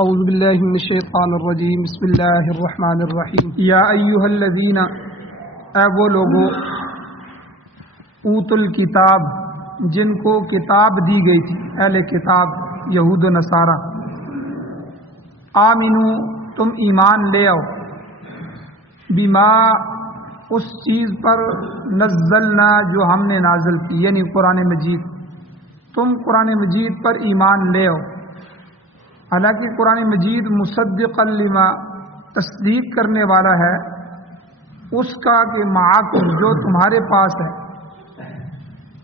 اعوذ باللہ من الشیطان الرجیم بسم اللہ الرحمن الرحیم یا ایھا الذین، اے وہ لوگو، اوت الکتاب، جن کو کتاب دی گئی تھی، اہل کتاب یہود و نصارہ، آمنو، تم ایمان لے آؤ، بما، اس چیز پر، نزلنا، جو ہم نے نازل کی، یعنی قرآن مجید، تم قرآن مجید پر ایمان لے آؤ۔ حالانکہ قرآن مجید مصدقا لما، تصدیق کرنے والا ہے اس کا کہ معاکم، جو تمہارے پاس ہے،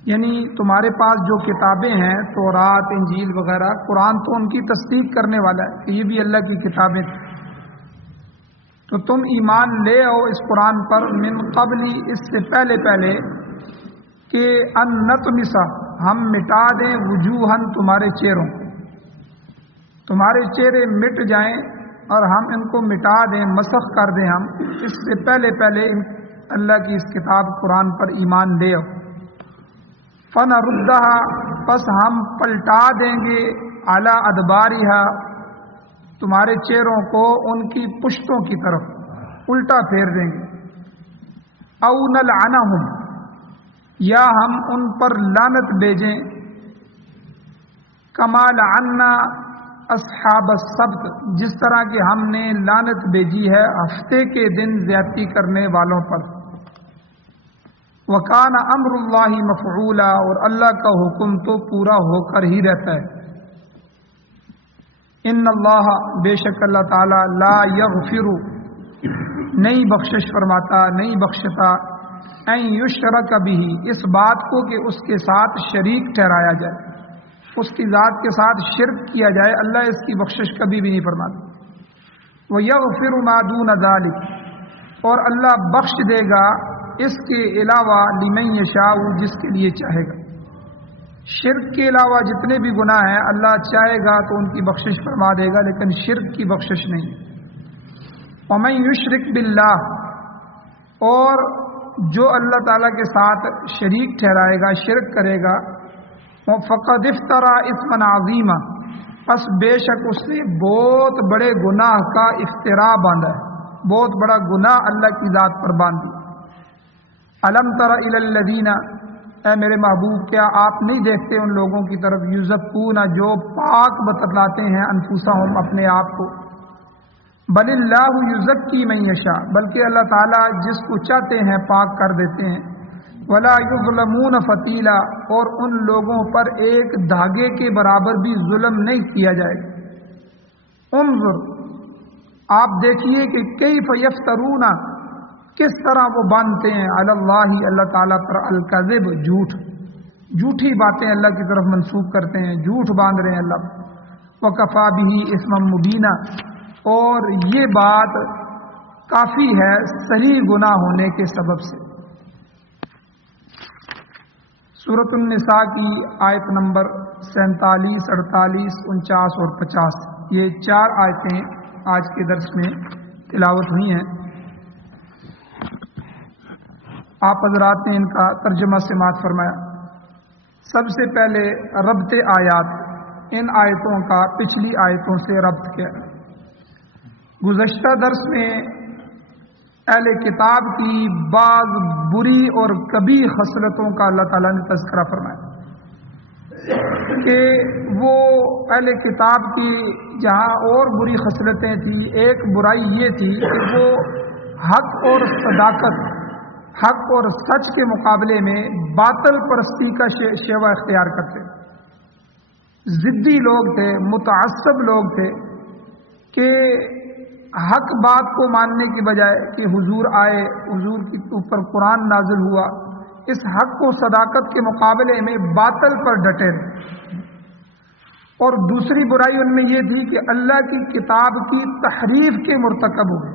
یعنی تمہارے پاس جو کتابیں ہیں، تورات، انجیل وغیرہ، قرآن تو ان کی تصدیق کرنے والا ہے کہ یہ بھی اللہ کی کتابیں تھیں، تو تم ایمان لے آؤ اس قرآن پر، من قبل، اس سے پہلے کہ ان نطمس، ہم مٹا دیں، وجوہن، تمہارے چہروں، تمہارے چہرے مٹ جائیں اور ہم ان کو مٹا دیں، مسخ کر دیں ہم، اس سے پہلے اللہ کی اس کتاب قرآن پر ایمان لے آؤ۔ فنردھا، پس ہم پلٹا دیں گے، علی ادبارہا، تمہارے چہروں کو ان کی پشتوں کی طرف الٹا پھیر دیں گے، او نلعنہم، یا ہم ان پر لعنت بھیجیں، کما لعنا اصحاب السبت، جس طرح کہ ہم نے لعنت بھیجی ہے ہفتے کے دن زیادتی کرنے والوں پر۔ وکان امر اللہ مفعولا، اور اللہ کا حکم تو پورا ہو کر ہی رہتا ہے۔ ان اللہ، بے شک اللہ تعالی، لا یغفر، نہیں بخشش فرماتا، نہیں بخشتا، ان یشرک بہ، اس بات کو کہ اس کے ساتھ شریک ٹھہرایا جائے، اس کی ذات کے ساتھ شرک کیا جائے، اللہ اس کی بخشش کبھی بھی نہیں فرماتا۔ وَيَغْفِرُ مَا دُونَ ذَلِكَ، اور اللہ بخش دے گا اس کے علاوہ، لمن یشاء، جس کے لیے چاہے گا۔ شرک کے علاوہ جتنے بھی گناہ ہیں اللہ چاہے گا تو ان کی بخشش فرما دے گا، لیکن شرک کی بخشش نہیں۔ وَمَن يُشْرِكْ بِاللَّهِ، اور جو اللہ تعالیٰ کے ساتھ شریک ٹھہرائے گا، شرک کرے گا، فقد افترا اثما عظیما، پس بے شک اس نے بہت بڑے گناہ کا افترا باندھا ہے، بہت بڑا گناہ اللہ کی ذات پر باندھ دیا۔ الم تر الی الذین، اے میرے محبوب، کیا آپ نہیں دیکھتے ان لوگوں کی طرف، یزکون، جو پاک بتلاتے ہیں، انفسہم، اپنے آپ کو، بل اللہ یزکی من یشاء، بلکہ اللہ تعالیٰ جس کو چاہتے ہیں پاک کر دیتے ہیں، ولا یظلمون فتیلا، اور ان لوگوں پر ایک دھاگے کے برابر بھی ظلم نہیں کیا جائے گا۔ انظر، آپ دیکھیے کہ کیف یفترون، کس طرح وہ باندھتے ہیں، علی اللہ، اللہ تعالیٰ پر، الکذب، جھوٹی باتیں اللہ کی طرف منسوب کرتے ہیں، جھوٹ باندھ رہے ہیں اللہ پر۔ وکفی بہ اثما مبینا، اور یہ بات کافی ہے صریح گناہ ہونے کے سبب سے۔ سورۃ النساء کی آیت نمبر 47، 48، 49 اور 50، یہ 4 آیتیں آج کے درس میں تلاوت ہوئی ہیں۔ آپ حضرات نے ان کا ترجمہ سماعت فرمایا۔ سب سے پہلے ربط آیات، ان آیتوں کا پچھلی آیتوں سے ربط کیا۔ گزشتہ درس میں اہل کتاب کی بعض بری اور کبھی خصلتوں کا اللہ تعالیٰ نے تذکرہ فرمایا کہ وہ اہل کتاب کی جہاں اور بری خصلتیں تھیں، ایک برائی یہ تھی کہ وہ حق اور صداقت، حق اور سچ کے مقابلے میں باطل پرستی کا شیوہ اختیار کرتے، ضدی لوگ تھے، متعصب لوگ تھے کہ حق بات کو ماننے کی بجائے کہ حضور آئے، حضور کے اوپر قرآن نازل ہوا، اس حق و صداقت کے مقابلے میں باطل پر ڈٹے رہے۔ اور دوسری برائی ان میں یہ تھی کہ اللہ کی کتاب کی تحریف کے مرتکب ہوئے،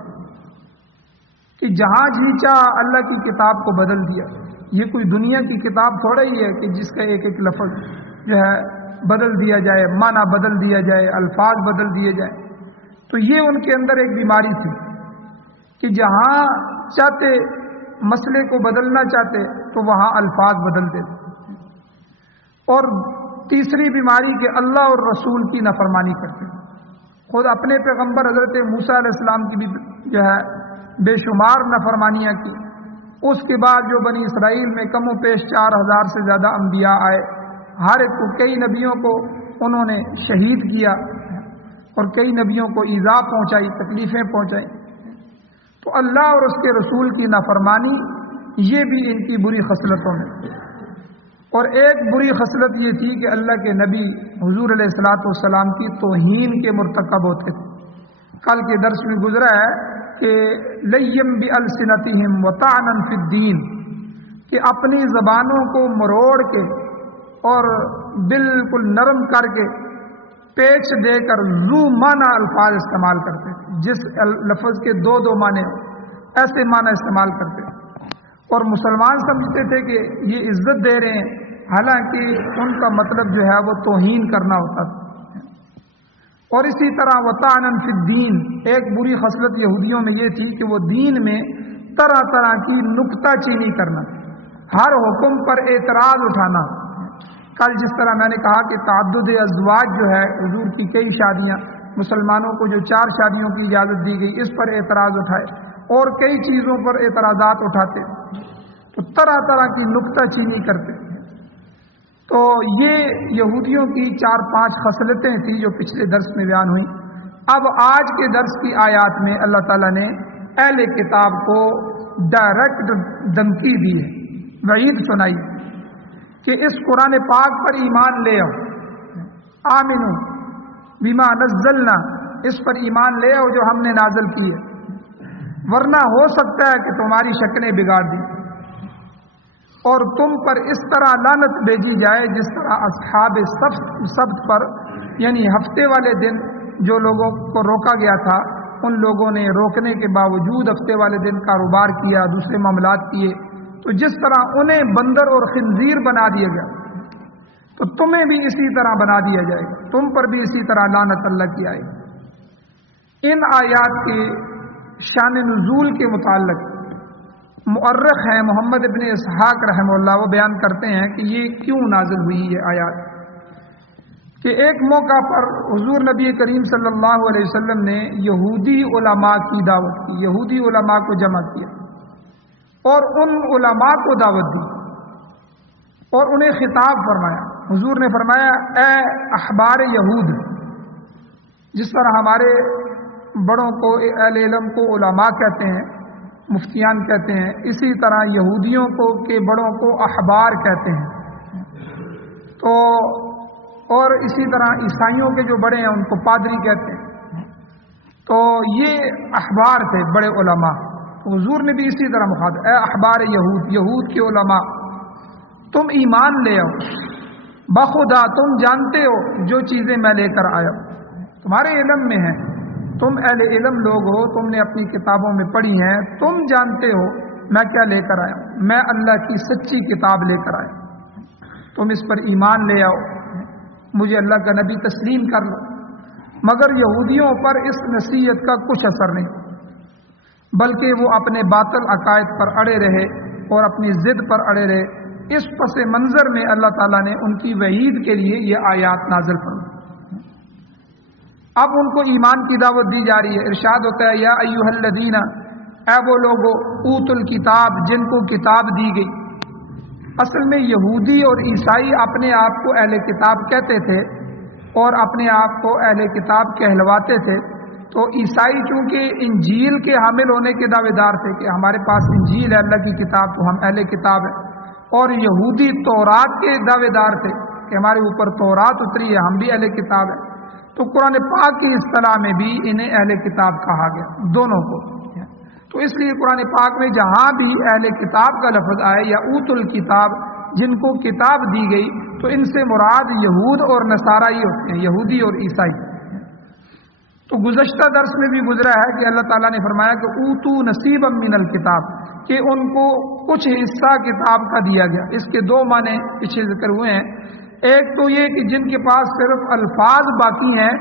کہ جہاں جی چاہا اللہ کی کتاب کو بدل دیا۔ یہ کوئی دنیا کی کتاب تھوڑا ہی ہے کہ جس کا ایک ایک لفظ جو ہے بدل دیا جائے، معنی بدل دیا جائے، الفاظ بدل دیے جائیں۔ تو یہ ان کے اندر ایک بیماری تھی کہ جہاں چاہتے مسئلے کو بدلنا چاہتے تو وہاں الفاظ بدل دیتے۔ اور تیسری بیماری کہ اللہ اور رسول کی نافرمانی کرتے، خود اپنے پیغمبر حضرت موسیٰ علیہ السلام کی بھی جو ہے بے شمار نافرمانیاں کی. اس کے بعد جو بنی اسرائیل میں کم و بیش 4000 سے زیادہ انبیاء آئے، ہر ایک کو کئی نبیوں کو انہوں نے شہید کیا اور کئی نبیوں کو ایذا پہنچائی، تکلیفیں پہنچائی. تو اللہ اور اس کے رسول کی نافرمانی یہ بھی ان کی بری خصلتوں میں. اور ایک بری خصلت یہ تھی کہ اللہ کے نبی حضور علیہ الصلوۃ والسلام کی توہین کے مرتکب ہوتے تھے. کل کے درس میں گزرا ہے کہ لیم بِأَلْسِنَتِهِمْ وَطَعْنًا فِي الدِّينِ، کہ اپنی زبانوں کو مروڑ کے اور بالکل نرم کر کے پیچ دے کر ذو معنی الفاظ استعمال کرتے تھے، جس لفظ کے دو معنی ایسے معنی استعمال کرتے تھے. اور مسلمان سمجھتے تھے کہ یہ عزت دے رہے ہیں، حالانکہ ان کا مطلب جو ہے وہ توہین کرنا ہوتا تھا. اور اسی طرح وطعنا فی الدین، ایک بری خصلت یہودیوں میں یہ تھی کہ وہ دین میں طرح طرح کی نکتہ چینی کرنا، ہر حکم پر اعتراض اٹھانا. کل جس طرح میں نے کہا کہ تعدد ازواج جو ہے، حضور کی کئی شادیاں، مسلمانوں کو جو 4 شادیوں کی اجازت دی گئی، اس پر اعتراض اٹھائے اور کئی چیزوں پر اعتراضات اٹھاتے، تو طرح طرح کی نکتہ چینی کرتے. تو یہ یہودیوں کی 4-5 خصلتیں تھیں جو پچھلے درس میں بیان ہوئیں. اب آج کے درس کی آیات میں اللہ تعالیٰ نے اہل کتاب کو ڈائریکٹ دھمکی دی ہے، وعید سنائی کہ اس قرآن پاک پر ایمان لے آؤ، آمنو بما نزلنا، اس پر ایمان لے آؤ جو ہم نے نازل کی ہے، ورنہ ہو سکتا ہے کہ تمہاری شکلیں بگاڑ دی اور تم پر اس طرح لعنت بھیجی جائے جس طرح اصحاب سبت پر، یعنی ہفتے والے دن جو لوگوں کو روکا گیا تھا، ان لوگوں نے روکنے کے باوجود ہفتے والے دن کاروبار کیا، دوسرے معاملات کیے، تو جس طرح انہیں بندر اور خنزیر بنا دیا گیا، تو تمہیں بھی اسی طرح بنا دیا جائے گا، تم پر بھی اسی طرح لعنت اللہ کی آئے گی. ان آیات کے شان نزول کے متعلق مؤرخ ہیں محمد ابن اسحاق رحمہ اللہ، وہ بیان کرتے ہیں کہ یہ کیوں نازل ہوئی یہ آیات. کہ ایک موقع پر حضور نبی کریم صلی اللہ علیہ وسلم نے یہودی علماء کی دعوت کی، یہودی علماء کو جمع کیا اور ان علماء کو دعوت دی اور انہیں خطاب فرمایا. حضور نے فرمایا اے احبار یہود، جس طرح ہمارے بڑوں کو اہل علم کو علماء کہتے ہیں، مفتیان کہتے ہیں، اسی طرح یہودیوں کو کے بڑوں کو احبار کہتے ہیں. تو اور اسی طرح عیسائیوں کے جو بڑے ہیں ان کو پادری کہتے ہیں. تو یہ احبار تھے، بڑے علماء. تو حضور نے بھی اسی طرح مخاطب، اے احبار یہود، یہود کے علماء، تم ایمان لے آؤ، بخدا تم جانتے ہو جو چیزیں میں لے کر آیا ہوں، تمہارے علم میں ہیں، تم اہل علم لوگ ہو، تم نے اپنی کتابوں میں پڑھی ہیں، تم جانتے ہو میں کیا لے کر آیا ہوں، میں اللہ کی سچی کتاب لے کر آیا ہوں، تم اس پر ایمان لے آؤ، مجھے اللہ کا نبی تسلیم کر لو. مگر یہودیوں پر اس نصیحت کا کچھ اثر نہیں، بلکہ وہ اپنے باطل عقائد پر اڑے رہے اور اپنی ضد پر اڑے رہے. اس پس منظر میں اللہ تعالیٰ نے ان کی وعید کے لیے یہ آیات نازل فرمائی. اب ان کو ایمان کی دعوت دی جا رہی ہے. ارشاد ہوتا ہے یا ایھا الذین، اے وہ لوگو، اوتوا الکتاب، جن کو کتاب دی گئی. اصل میں یہودی اور عیسائی اپنے آپ کو اہل کتاب کہتے تھے اور اپنے آپ کو اہل کتاب کہلواتے تھے. تو عیسائی چونکہ انجیل کے حامل ہونے کے دعوے دار تھے کہ ہمارے پاس انجیل ہے اللہ کی کتاب، تو ہم اہل کتاب ہیں، اور یہودی تورات کے دعوے دار تھے کہ ہمارے اوپر تورات اتری ہے، ہم بھی اہل کتاب ہیں. تو قرآن پاک کی اصطلاح میں بھی انہیں اہل کتاب کہا گیا، دونوں کو. تو اس لیے قرآن پاک میں جہاں بھی اہل کتاب کا لفظ آئے یا اوت الکتاب، جن کو کتاب دی گئی، تو ان سے مراد یہود اور نصارہ ہی ہوتے ہیں، یہودی اور عیسائی. تو گزشتہ درس میں بھی گزرا ہے کہ اللہ تعالیٰ نے فرمایا کہ اوتو نصیبا من الکتاب، کہ ان کو کچھ حصہ کتاب کا دیا گیا. اس کے 2 معنی پیچھے ذکر ہوئے ہیں. ایک تو یہ کہ جن کے پاس صرف الفاظ باقی ہیں،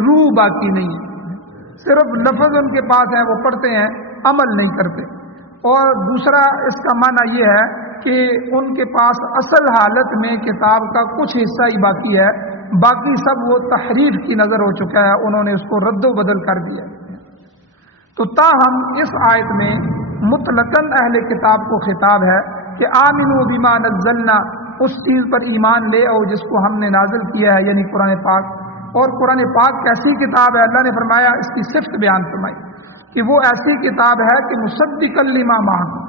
روح باقی نہیں ہے، صرف لفظ ان کے پاس ہیں، وہ پڑھتے ہیں، عمل نہیں کرتے. اور دوسرا اس کا معنی یہ ہے کہ ان کے پاس اصل حالت میں کتاب کا کچھ حصہ ہی باقی ہے، باقی سب وہ تحریف کی نظر ہو چکا ہے، انہوں نے اس کو رد و بدل کر دیا۔ تو تاہم اس آیت میں مطلقاً اہل کتاب کو خطاب ہے کہ آمنوا بما نزلنا، اس چیز پر ایمان لے آؤ جس کو ہم نے نازل کیا ہے، یعنی قرآن پاک۔ اور قرآن پاک کیسی کتاب ہے؟ اللہ نے فرمایا، اس کی صفت بیان فرمائی کہ وہ ایسی کتاب ہے کہ مصدقا لما معکم،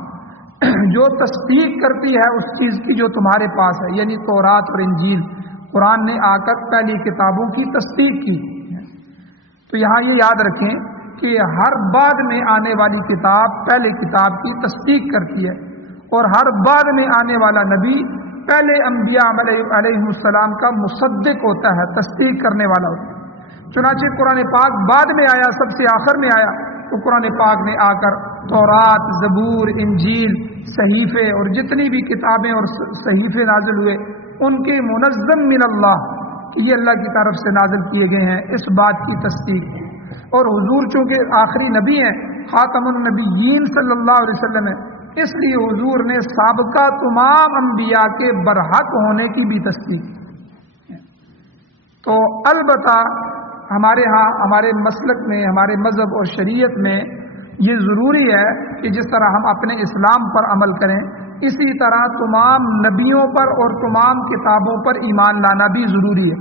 جو تصدیق کرتی ہے اس چیز کی جو تمہارے پاس ہے، یعنی تورات اور انجیل۔ قرآن نے آ کر پہلی کتابوں کی تصدیق کی۔ تو یہاں یہ یاد رکھیں کہ ہر بعد میں آنے والی کتاب پہلے کتاب کی تصدیق کرتی ہے، اور ہر بعد میں آنے والا نبی پہلے انبیاء علیہ السلام کا مصدق ہوتا ہے، تصدیق کرنے والا ہوتا ہے۔ چنانچہ قرآن پاک بعد میں آیا، سب سے آخر میں آیا، تو قرآن پاک نے آ کر تورات، زبور، انجیل، صحیفے اور جتنی بھی کتابیں اور صحیفے نازل ہوئے ان کے منظم من اللہ، کہ یہ اللہ کی طرف سے نازل کیے گئے ہیں، اس بات کی تصدیق۔ اور حضور چونکہ آخری نبی ہیں، خاتم النبیین صلی اللہ علیہ وسلم ہیں، اس لیے حضور نے سابقہ تمام انبیاء کے برحق ہونے کی بھی تصدیق کی۔ تو البتہ ہمارے ہاں، ہمارے مسلک میں، ہمارے مذہب اور شریعت میں یہ ضروری ہے کہ جس طرح ہم اپنے اسلام پر عمل کریں، اسی طرح تمام نبیوں پر اور تمام کتابوں پر ایمان لانا بھی ضروری ہے۔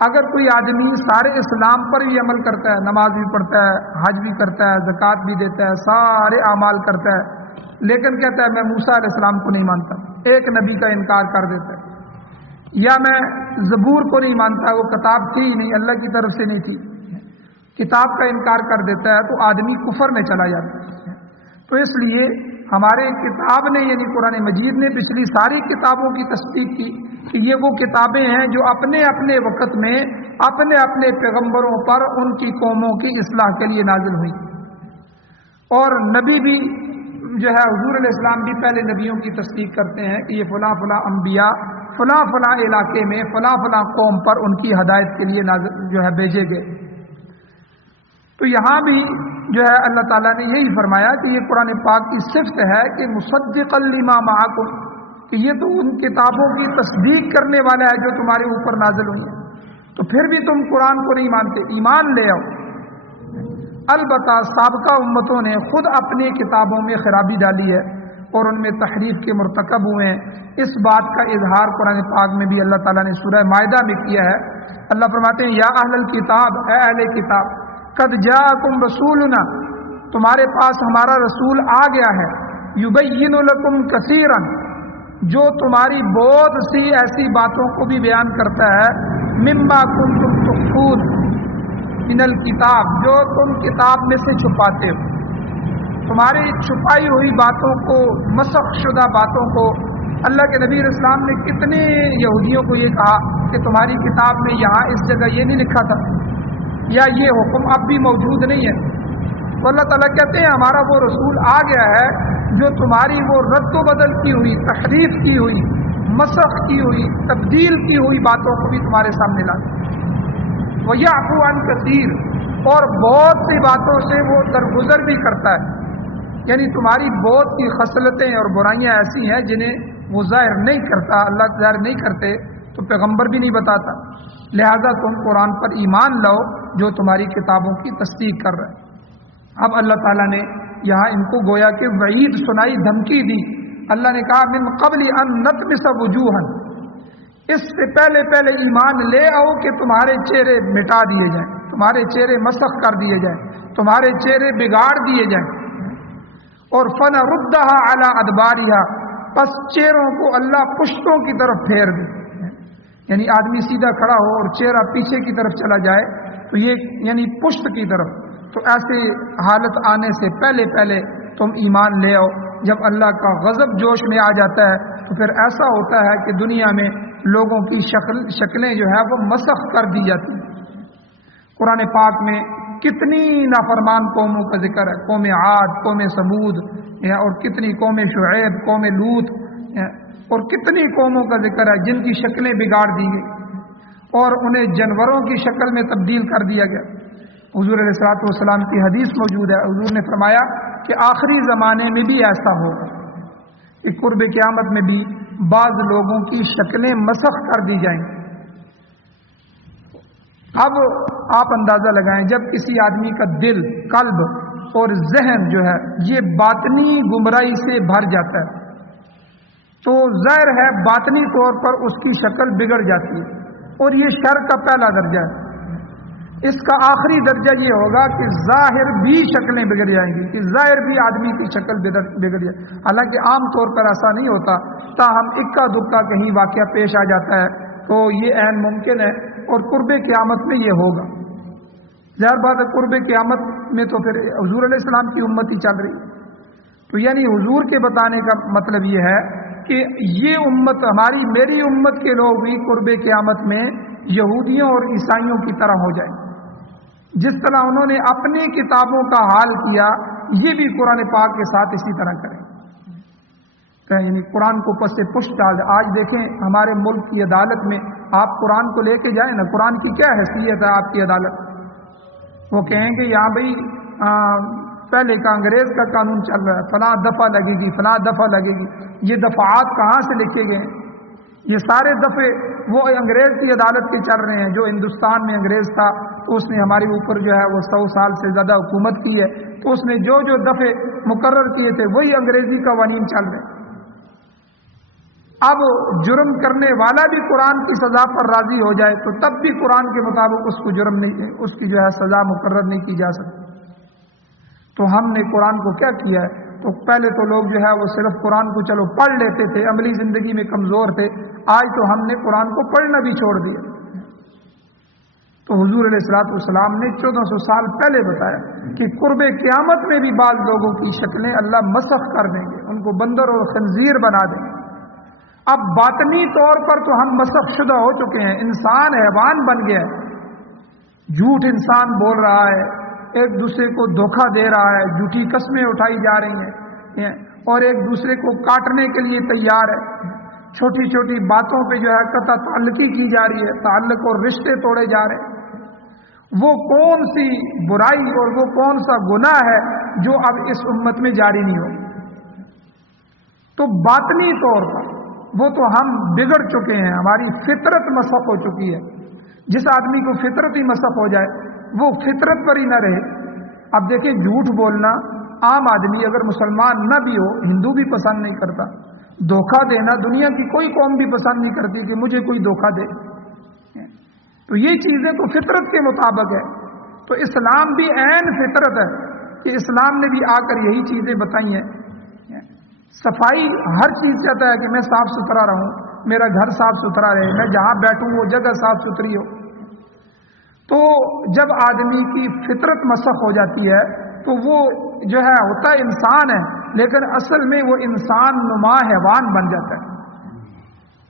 اگر کوئی آدمی سارے اسلام پر بھی عمل کرتا ہے، نماز بھی پڑھتا ہے، حج بھی کرتا ہے، زکوٰۃ بھی دیتا ہے، سارے اعمال کرتا ہے، لیکن کہتا ہے میں موسیٰ علیہ السلام کو نہیں مانتا، ایک نبی کا انکار کر دیتا ہے، یا میں زبور کو نہیں مانتا، وہ کتاب تھی ہی نہیں، اللہ کی طرف سے نہیں تھی، کتاب کا انکار کر دیتا ہے، تو آدمی کفر میں چلا جاتا ہے۔ تو اس لیے ہمارے کتاب نے، یعنی قرآن مجید نے پچھلی ساری کتابوں کی تصدیق کی کہ یہ وہ کتابیں ہیں جو اپنے اپنے وقت میں اپنے اپنے پیغمبروں پر ان کی قوموں کی اصلاح کے لیے نازل ہوئی۔ اور نبی بھی جو ہے، حضور علیہ السلام بھی پہلے نبیوں کی تصدیق کرتے ہیں کہ یہ فلاں فلاں انبیاء فلاں فلاں علاقے میں فلاں فلاں قوم پر ان کی ہدایت کے لیے نازل جو ہے بھیجے گئے۔ تو یہاں بھی جو ہے اللہ تعالیٰ نے یہی فرمایا کہ یہ قرآن پاک کی صفت ہے کہ مصدقا لما معکم، کہ یہ تو ان کتابوں کی تصدیق کرنے والا ہے جو تمہارے اوپر نازل ہوئی ہیں، تو پھر بھی تم قرآن کو نہیں مانتے، ایمان لے آؤ۔ البتہ سابقہ امتوں نے خود اپنی کتابوں میں خرابی ڈالی ہے اور ان میں تحریف کے مرتکب ہوئے ہیں۔ اس بات کا اظہار قرآن پاک میں بھی اللہ تعالیٰ نے سورہ مائدہ میں کیا ہے۔ اللہ فرماتے ہیں یا اہل الکتاب، اے اہل کتاب، قد جاءکم رسولنا، تمہارے پاس ہمارا رسول آ گیا ہے، یبین لکم کثیرا، جو تمہاری بہت سی ایسی باتوں کو بھی بیان کرتا ہے، مما کنتم تخفون من الکتاب، جو تم کتاب میں سے چھپاتے ہو، تمہاری چھپائی ہوئی باتوں کو، مسخ شدہ باتوں کو۔ اللہ کے نبی اسلام نے کتنے یہودیوں کو یہ کہا کہ تمہاری کتاب میں یہاں اس جگہ یہ نہیں لکھا تھا، یا یہ حکم اب بھی موجود نہیں ہے۔ تو اللہ تعالیٰ کہتے ہیں ہمارا وہ رسول آ گیا ہے جو تمہاری وہ رد و بدل کی ہوئی، تحریف کی ہوئی، مسخ کی ہوئی، تبدیل کی ہوئی باتوں کو بھی تمہارے سامنے لاتا ہے۔ وَيَعْفُو عَنْ كَثِيرٍ، اور بہت سی باتوں سے وہ درگزر بھی کرتا ہے، یعنی تمہاری بہت سی خصلتیں اور برائیاں ایسی ہیں جنہیں وہ ظاہر نہیں کرتا، اللہ ظاہر نہیں کرتے تو پیغمبر بھی نہیں بتاتا، لہذا تم قرآن پر ایمان لاؤ جو تمہاری کتابوں کی تصدیق کر رہا ہے۔ اب اللہ تعالیٰ نے یہاں ان کو گویا کہ وعید سنائی، دھمکی دی۔ اللہ نے کہا من قبل ان نطمس وجوہا، اس سے پہلے پہلے ایمان لے آؤ کہ تمہارے چہرے مٹا دیے جائیں، تمہارے چہرے مسخ کر دیے جائیں، تمہارے چہرے بگاڑ دیے جائیں۔ اور فنردھا علی ادبارہا، پس چہروں کو اللہ پشتوں کی طرف پھیر دے، یعنی آدمی سیدھا کھڑا ہو اور چہرہ پیچھے کی طرف چلا جائے تو یہ یعنی پشت کی طرف، تو ایسے حالت آنے سے پہلے پہلے تم ایمان لے آؤ۔ جب اللہ کا غضب جوش میں آ جاتا ہے تو پھر ایسا ہوتا ہے کہ دنیا میں لوگوں کی شکلیں جو ہے وہ مسخ کر دی جاتی ہیں۔ قرآن پاک میں کتنی نافرمان قوموں کا ذکر ہے، قوم عاد، قوم ثمود، اور کتنی قوم شعیب، قوم لوط، اور کتنی قوموں کا ذکر ہے جن کی شکلیں بگاڑ دی گئی اور انہیں جانوروں کی شکل میں تبدیل کر دیا گیا۔ حضور علیہ الصلوۃ والسلام کی حدیث موجود ہے، حضور نے فرمایا کہ آخری زمانے میں بھی ایسا ہوگا کہ قرب قیامت میں بھی بعض لوگوں کی شکلیں مسخ کر دی جائیں گی، اب آپ اندازہ لگائیں، جب کسی آدمی کا دل، قلب اور ذہن جو ہے یہ باطنی گمراہی سے بھر جاتا ہے تو ظاہر ہے باطنی طور پر اس کی شکل بگڑ جاتی ہے، اور یہ شر کا پہلا درجہ ہے۔ اس کا آخری درجہ یہ ہوگا کہ ظاہر بھی شکلیں بگڑ جائیں گی، کہ ظاہر بھی آدمی کی شکل بگڑ جائے۔ حالانکہ عام طور پر ایسا نہیں ہوتا، تاہم اکا دکا کہیں واقعہ پیش آ جاتا ہے تو یہ عین ممکن ہے، اور قرب قیامت میں یہ ہوگا۔ ظاہر بات ہے قرب قیامت میں تو پھر حضور علیہ السلام کی امت ہی چل رہی ہے، تو یعنی حضور کے بتانے کا مطلب یہ ہے کہ یہ امت ہماری، میری امت کے لوگ بھی قرب قیامت میں یہودیوں اور عیسائیوں کی طرح ہو جائیں۔ جس طرح انہوں نے اپنی کتابوں کا حال کیا، یہ بھی قرآن پاک کے ساتھ اسی طرح کریں، یعنی قرآن کو پس سے پشت ڈال۔ آج دیکھیں ہمارے ملک کی عدالت میں آپ قرآن کو لے کے جائیں نا، قرآن کی کیا حیثیت ہے آپ کی عدالت؟ وہ کہیں گے یہاں بھائی پہلے کا انگریز کا قانون چل رہا ہے، فلاں دفعہ لگے گی، فلاں دفعہ لگے گی۔ یہ دفعات کہاں سے لکھے گئے ہیں؟ یہ سارے دفعے وہ انگریز کی عدالت کے چل رہے ہیں۔ جو ہندوستان میں انگریز تھا اس نے ہمارے اوپر جو ہے وہ 100 سال سے زیادہ حکومت کی ہے، تو اس نے جو جو دفعے مقرر کیے تھے وہی انگریزی قوانین چل رہے ہیں۔ اب جرم کرنے والا بھی قرآن کی سزا پر راضی ہو جائے تو تب بھی قرآن کے مطابق اس کو جرم نہیں، اس کی جو ہے سزا مقرر نہیں کی جا سکتی۔ تو ہم نے قرآن کو کیا کیا ہے؟ تو پہلے تو لوگ جو ہے وہ صرف قرآن کو چلو پڑھ لیتے تھے، عملی زندگی میں کمزور تھے، آج تو ہم نے قرآن کو پڑھنا بھی چھوڑ دیا۔ تو حضور علیہ السلام نے 1400 سال پہلے بتایا کہ قرب قیامت میں بھی بعض لوگوں کی شکلیں اللہ مسخ کر دیں گے، ان کو بندر اور خنزیر بنا دیں گے۔ اب باطنی طور پر تو ہم مسخ شدہ ہو چکے ہیں، انسان حیوان بن گیا ہے، جھوٹ انسان بول رہا ہے، ایک دوسرے کو دھوکہ دے رہا ہے، جھوٹی قسمیں اٹھائی جا رہی ہیں، اور ایک دوسرے کو کاٹنے کے لیے تیار ہے، چھوٹی چھوٹی باتوں پہ جو ہے قطع تعلقی کی جا رہی ہے، تعلق اور رشتے توڑے جا رہے ہیں۔ وہ کون سی برائی اور وہ کون سا گناہ ہے جو اب اس امت میں جاری نہیں ہو؟ تو باطنی طور پر وہ تو ہم بگڑ چکے ہیں، ہماری فطرت مسخ ہو چکی ہے۔ جس آدمی کو فطرت ہی مسخ ہو جائے وہ فطرت پر ہی نہ رہے۔ اب دیکھیں جھوٹ بولنا عام آدمی اگر مسلمان نہ بھی ہو، ہندو بھی پسند نہیں کرتا، دھوکہ دینا دنیا کی کوئی قوم بھی پسند نہیں کرتی کہ مجھے کوئی دھوکہ دے۔ تو یہ چیزیں تو فطرت کے مطابق ہے، تو اسلام بھی عین فطرت ہے کہ اسلام نے بھی آ کر یہی چیزیں بتائی ہیں۔ صفائی ہر چیز چاہتا ہے کہ میں صاف ستھرا رہوں، میرا گھر صاف ستھرا رہے، میں جہاں بیٹھوں وہ جگہ صاف ستھری ہو۔ تو جب آدمی کی فطرت مسخ ہو جاتی ہے تو وہ جو ہے ہوتا ہے انسان ہے، لیکن اصل میں وہ انسان نما حیوان بن جاتا ہے،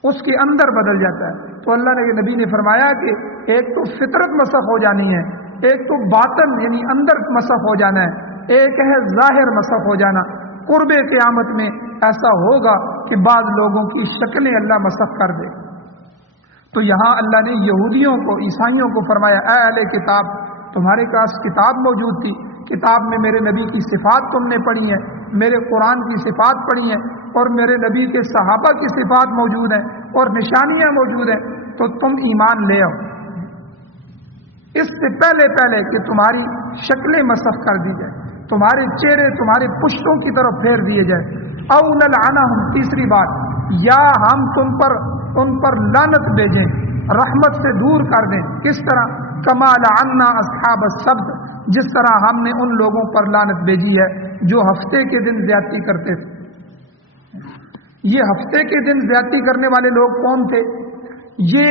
اس کے اندر بدل جاتا ہے۔ تو اللہ نے نبی نے فرمایا کہ ایک تو فطرت مسخ ہو جانی ہے، ایک تو باطن یعنی اندر مسخ ہو جانا ہے، ایک ہے ظاہر مسخ ہو جانا۔ قرب قیامت میں ایسا ہوگا کہ بعض لوگوں کی شکلیں اللہ مسخ کر دے۔ تو یہاں اللہ نے یہودیوں کو، عیسائیوں کو فرمایا اے اہل کتاب، تمہارے پاس کتاب موجود تھی، کتاب میں میرے نبی کی صفات تم نے پڑھی ہیں، میرے قرآن کی صفات پڑھی ہیں، اور میرے نبی کے صحابہ کی صفات موجود ہیں اور نشانیاں موجود ہیں، تو تم ایمان لے آؤ اس سے پہلے کہ تمہاری شکلیں مسخ کر دی جائے، تمہارے چہرے تمہارے پشتوں کی طرف پھیر دیے جائے۔ او نلعنہم، تیسری بات، یا ہم ان پر لعنت بھیجیں، رحمت سے دور کر دیں۔ کس طرح؟ کما لعنا اصحاب السبت، جس طرح ہم نے ان لوگوں پر لعنت بھیجی ہے جو ہفتے کے دن زیادتی کرتے تھے۔ یہ ہفتے کے دن زیادتی کرنے والے لوگ کون تھے؟ یہ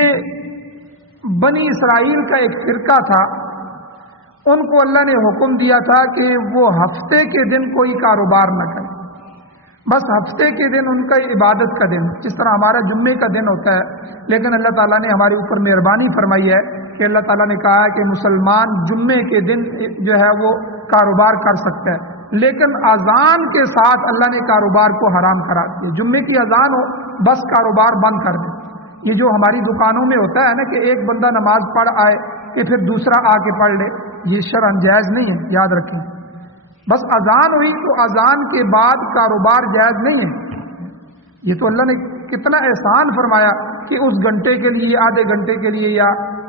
بنی اسرائیل کا ایک فرقہ تھا، ان کو اللہ نے حکم دیا تھا کہ وہ ہفتے کے دن کوئی کاروبار نہ کریں، بس ہفتے کے دن ان کا عبادت کا دن، جس طرح ہمارا جمعے کا دن ہوتا ہے، لیکن اللہ تعالیٰ نے ہمارے اوپر مہربانی فرمائی ہے کہ اللہ تعالیٰ نے کہا ہے کہ مسلمان جمعے کے دن جو ہے وہ کاروبار کر سکتا ہے، لیکن اذان کے ساتھ اللہ نے کاروبار کو حرام کرا دیا۔ جمعے کی اذان ہو بس کاروبار بند کر دیں۔ یہ جو ہماری دکانوں میں ہوتا ہے نا کہ ایک بندہ نماز پڑھ آئے کہ پھر دوسرا آ کے پڑھ لے، یہ شرعاً جائز نہیں ہے، یاد رکھیں۔ بس اذان ہوئی تو اذان کے بعد کاروبار جائز نہیں ہے۔ یہ تو اللہ نے کتنا احسان فرمایا کہ اس گھنٹے کے لیے، آدھے گھنٹے کے لیے یا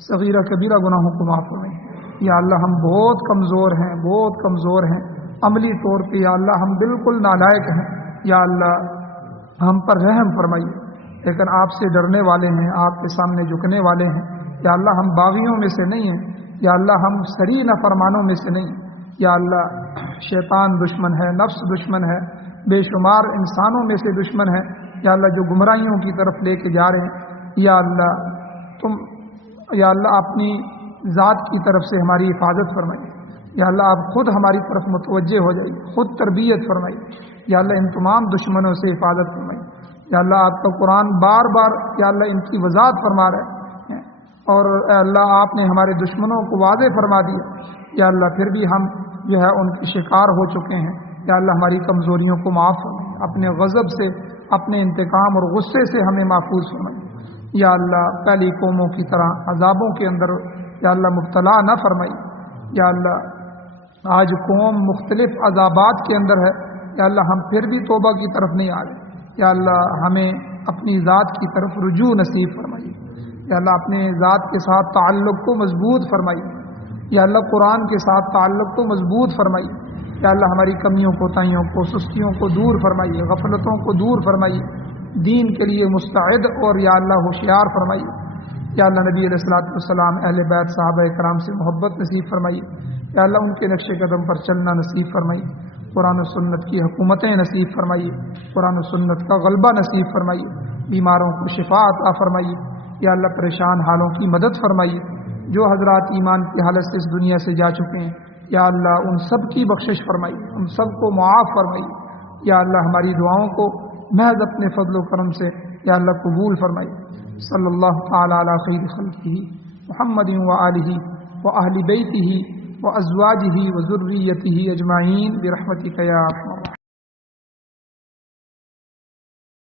صغیرہ کبیرہ گناہوں کو معاف فرمائیے۔ یا اللہ ہم بہت کمزور ہیں، بہت کمزور ہیں عملی طور پہ، یا اللہ ہم بالکل نالائق ہیں، یا اللہ ہم پر رحم فرمائیے، لیکن آپ سے ڈرنے والے ہیں، آپ کے سامنے جھکنے والے ہیں، یا اللہ ہم باغیوں میں سے نہیں ہیں، یا اللہ ہم سری نافرمانوں میں سے نہیں، یا اللہ شیطان دشمن ہے، نفس دشمن ہے، بے شمار انسانوں میں سے دشمن ہے، یا اللہ جو گمراہیوں کی طرف لے کے جا رہے ہیں، یا اللہ تم یا اللہ اپنی ذات کی طرف سے ہماری حفاظت فرمائیے، یا اللہ آپ خود ہماری طرف متوجہ ہو جائیے، خود تربیت فرمائیے، یا اللہ ان تمام دشمنوں سے حفاظت فرمائیے، یا اللہ آپ کا قرآن بار بار یا اللہ ان کی وضاحت فرما رہے ہیں، اور اے اللہ آپ نے ہمارے دشمنوں کو واضح فرما دیا، یا اللہ پھر بھی ہم جو ہے ان کے شکار ہو چکے ہیں، یا اللہ ہماری کمزوریوں کو معاف فرمائیے، اپنے غضب سے، اپنے انتقام اور غصے سے ہمیں محفوظ فرمائیے، یا اللہ پہلی قوموں کی طرح عذابوں کے اندر یا اللہ مبتلا نہ فرمائیے، یا اللہ آج قوم مختلف عذابات کے اندر ہے، یا اللہ ہم پھر بھی توبہ کی طرف نہیں آ رہے، یا اللہ ہمیں اپنی ذات کی طرف رجوع نصیب فرمائیے، یا اللہ اپنے ذات کے ساتھ تعلق کو مضبوط فرمائیے، یا اللہ قرآن کے ساتھ تعلق کو مضبوط فرمائیے، یا اللہ ہماری کمیوں کوتاہیوں کو، سستیوں کو دور فرمائیے، غفلتوں کو دور فرمائیے، دین کے لیے مستعد اور یا اللہ ہوشیار فرمائیے، یا اللہ نبی علیہ الصلوۃ والسلام اہل بیت صحابہ کرام سے محبت نصیب فرمائیے، یا اللہ ان کے نقش قدم پر چلنا نصیب فرمائیے، قرآن و سنت کی حکومتیں نصیب فرمائیے، قرآن و سنت کا غلبہ نصیب فرمائیے، بیماروں کو شفا عطا فرمائیے، یا اللہ پریشان حالوں کی مدد فرمائیے، جو حضرات ایمان کی حالت سے اس دنیا سے جا چکے ہیں یا اللہ ان سب کی بخشش فرمائیے، ان سب کو معاف فرمائیے، یا اللہ ہماری دعاؤں کو محض اپنے فضل و کرم سے یا اللہ قبول فرمائیے۔ صلی اللہ تعالی علی خیر خلقہ محمد و آلہ و اہل بیتہ و ازواجہ و ذریتہ اجمعین برحمتک یا ارحم